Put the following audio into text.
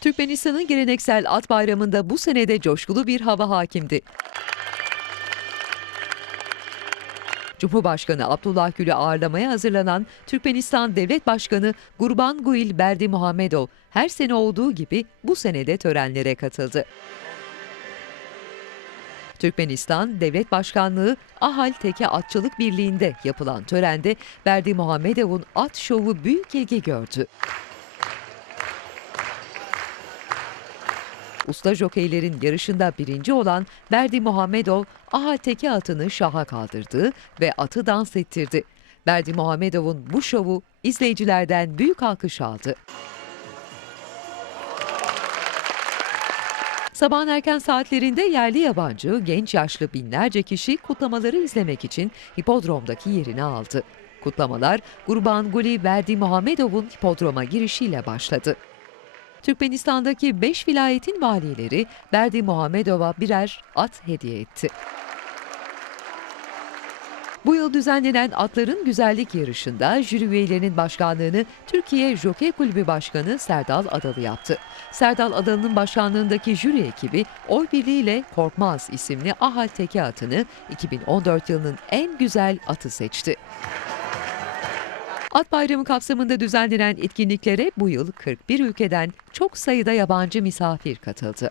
Türkmenistan'ın geleneksel at bayramında bu senede coşkulu bir hava hakimdi. Cumhurbaşkanı Abdullah Gül'ü ağırlamaya hazırlanan Türkmenistan Devlet Başkanı Gurbanguil Berdi Muhammedov her sene olduğu gibi bu senede törenlere katıldı. Türkmenistan Devlet Başkanlığı Ahal Teke Atçılık Birliği'nde yapılan törende Berdi Muhammedov'un at şovu büyük ilgi gördü. Usta jokeylerin yarışında birinci olan Berdi Muhammedov, Ahal Teke atını şaha kaldırdı ve atı dans ettirdi. Berdi Muhammedov'un bu şovu izleyicilerden büyük alkış aldı. Sabahın erken saatlerinde yerli yabancı, genç yaşlı binlerce kişi kutlamaları izlemek için hipodromdaki yerini aldı. Kutlamalar Gurban Guli Berdi Muhammedov'un hipodroma girişiyle başladı. Türkmenistan'daki 5 vilayetin valileri Berdi Muhammedov'a birer at hediye etti. Bu yıl düzenlenen atların güzellik yarışında jüri üyelerinin başkanlığını Türkiye Jokey Kulübü Başkanı Serdal Adalı yaptı. Serdal Adalı'nın başkanlığındaki jüri ekibi oy birliğiyle Korkmaz isimli Ahal Teke atını 2014 yılının en güzel atı seçti. At Bayramı kapsamında düzenlenen etkinliklere bu yıl 41 ülkeden çok sayıda yabancı misafir katıldı.